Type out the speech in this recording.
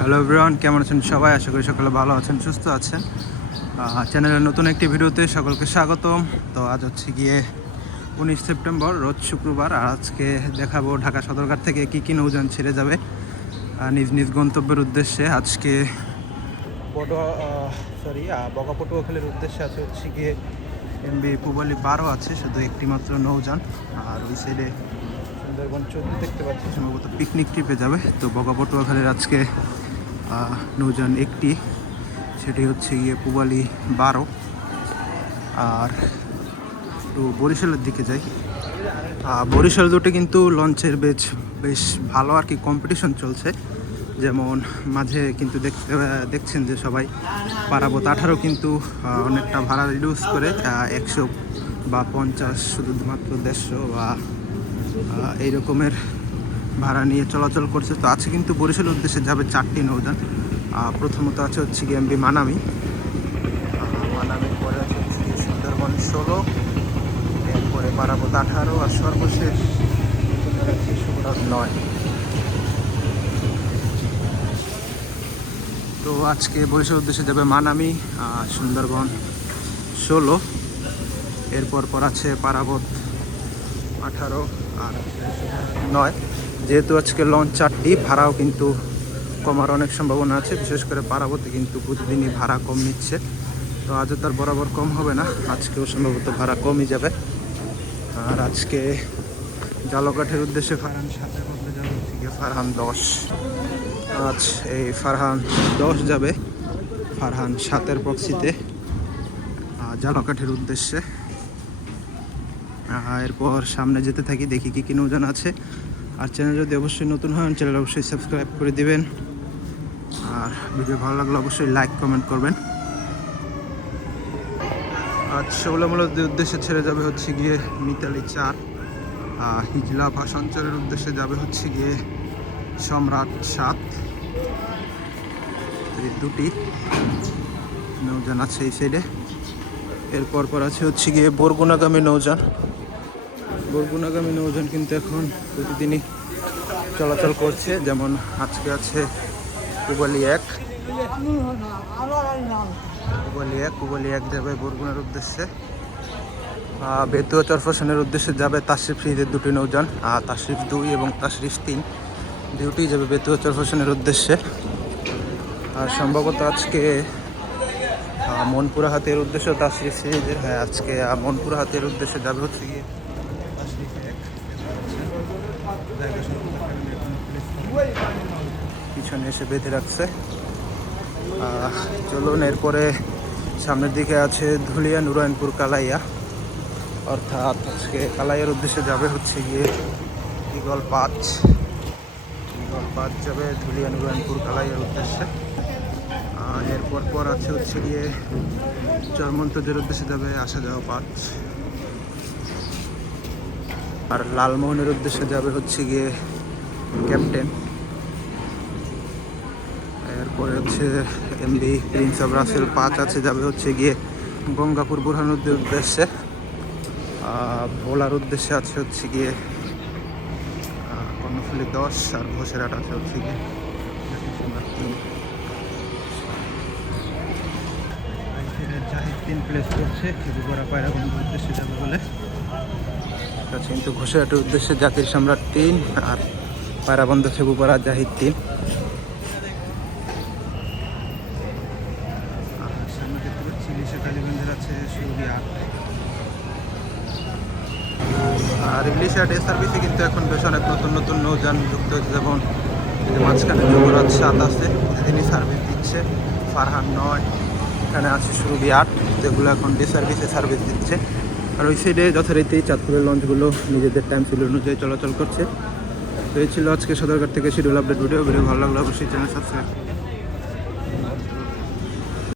Hello everyone কেমন আছেন সবাই? আশা করি সকলে ভালো আছেন, সুস্থ আছেন। চ্যানেলের নতুন একটি ভিডিওতে সকলকে স্বাগতম। তো আজ হচ্ছে গিয়ে উনিশ সেপ্টেম্বর, রোজ শুক্রবার, আর আজকে দেখাবো ঢাকা সদরঘাট থেকে কী কী নৌযান ছেড়ে যাবে। নিজ নিজ গন্তব্যের উদ্দেশ্যে আজকে সরি বগা পটুয়াখালীর উদ্দেশ্যে আছে হচ্ছে গিয়ে এমবি পুবালি বারো আছে, শুধু একটি মাত্র নৌযান। আর ওই সাইডে সুন্দরবন চোদ্দ দেখতে পাচ্ছি সম্ভবত পিকনিক ট্রিপে যাবে। তো বগা পটুয়াখালীর আজকে নৌযান একটি, সেটি হচ্ছে গিয়ে পুবালি বারো। আর একটু বরিশালের দিকে যাই। বরিশাল দুটো কিন্তু লঞ্চের বেশ বেশ ভালো আর কি কম্পিটিশন চলছে। যেমন মাঝে কিন্তু দেখতে দেখছেন যে সবাই পারাবত আঠারো কিন্তু অনেকটা ভাড়া রিডিউস করে একশো বা পঞ্চাশ শুধুমাত্র দেড়শো বা এই রকমের ভাড়া নিয়ে চলাচল করছে। তো আছে কিন্তু বরিশালের উদ্দেশ্যে যাবে চারটি নৌযান। প্রথমত আছে হচ্ছে গিয়ে এমবি মানামি। মানামির পরে আছে হচ্ছে গিয়ে সুন্দরবন ষোলো। এরপরে পারাবত আঠারো আর সর্বশেষ নয়। তো আজকে বরিশাল উদ্দেশ্যে যাবে মানামি সুন্দরবন ষোলো। এরপর পর আছে পারাবত আঠারো আর নয়। যেহেতু আজকে লঞ্চ চারটি ভাড়াও কিন্তু কমার অনেক সম্ভাবনা আছে। বিশেষ করে পারাবতে কিন্তু প্রতিদিনই ভাড়া কম নিচ্ছে। তো আজও তার বরাবর কম হবে না আজকেও সম্ভবত ভাড়া কমই যাবে। আর আজকে জালকাঠের উদ্দেশ্যে ফারহান সাতের বদলে যাবে ফারহান দশ। আজ এই ফারহান দশ যাবে ফারহান সাতের প্রক্সিতে আহ, জালকাঠের উদ্দেশ্যে। এরপর সামনে যেতে থাকি দেখি কি কি নৌজান আছে। আর চ্যানেল যদি অবশ্যই নতুন হয় চ্যানেল অবশ্যই সাবস্ক্রাইব করে দিবেন। আর ভিডিও ভালো লাগলে অবশ্যই লাইক কমেন্ট করবেন। আজ সেগুলোমূলক উদ্দেশ্যে ছেড়ে যাবে হচ্ছে গিয়ে মিতালি চার আহ, হিজলা ভাষাঞ্চলের উদ্দেশ্যে যাবে হচ্ছে গিয়ে সম্রাট সাত। এই দুটি নৌযান আছে এই সাইডে এরপর পর আছে হচ্ছে গিয়ে বরগুনাগামী নৌযান। বরগুনাগামী নৌজন কিন্তু এখন প্রতিদিনই চলাচল করছে। যেমন আজকে আছে কুবালি এক। কুবালি এক কুবালি এক যাবে বরগুনার উদ্দেশ্যে। বেতুয়া চরফাশনের উদ্দেশ্যে যাবে তাশরিফ শহীদের দুটি নৌযান আর তাশরিফ দুই এবং তাশরিফ তিন। দুটি যাবে বেতুয়া চরফাশনের উদ্দেশ্যে। আর সম্ভবত আজকে মনপুরা হাতের উদ্দেশ্য তাশরিফ সিরিজের হ্যাঁ আজকে মনপুরা হাতের উদ্দেশ্যে যাবে হচ্ছে গিয়ে তাশরিফ এক। জায়গা স্বল্পতার কারণে এখনও পুলিশ পিছনে এসে বেঁধে রাখছে। চলুন, এরপরে সামনের দিকে আছে ধুলিয়া নুরায়নপুর কালাইয়া। অর্থাৎ আজকে কালাইয়ার উদ্দেশ্যে যাবে হচ্ছে গিয়ে ইগল পাঁচ। ইগল পাঁচ যাবে ধুলিয়া নুরায়নপুর কালাইয়ার উদ্দেশ্যে। এরপর পর আছে হচ্ছে গিয়ে চরমন্তদের উদ্দেশ্যে যাবে আসা যাওয়া পাঁচ। আর লালমোহনের উদ্দেশ্যে যাবে হচ্ছে গিয়ে ক্যাপ্টেন। এরপরে হচ্ছে এমডি প্রিন্স অফ রাসেল পাঁচ আছে, যাবে হচ্ছে গিয়ে গঙ্গাপুর বুরহানুদ্দির উদ্দেশ্যে। ভোলার উদ্দেশ্যে আছে হচ্ছে গিয়ে কর্ণফুলি দশ আর ঘোষেরাট আছে হচ্ছে গিয়ে জাহিদ তিন প্লেস করছে উদ্দেশ্যে যাবে বলে। কিন্তু ঘোষেরাটের উদ্দেশ্যে জাতির সম্রাট তিন আর পায়রাবন্ধ খেবুপাড়া জাহিদ তিন আর সামনে দেখতে পাচ্ছি ইলিশা কালীগঞ্জের আছে সুরভি আট আর ইংলিশ ডে সার্ভিসে কিন্তু এখন বেশ অনেক নতুন নতুন নৌযান যুক্ত হচ্ছে। যেমন মাঝখানে যুবরাজ সাত আছে প্রতিদিনই সার্ভিস দিচ্ছে। ফারহান নয়, এখানে আছে সুরভি আট, যেগুলো এখন ডে সার্ভিসে সার্ভিস দিচ্ছে। আর ওই সাইডে যথারীতি চাঁদপুরের লঞ্চগুলো নিজেদের টাইম শিডিউল অনুযায়ী চলাচল করছে। তো এই ছিল আজকে সদরঘাট থেকে শিডিউল আপডেট ভিডিও ভিডিও ভালো লাগল অবশ্যই চ্যানেল সাবস্ক্রাইব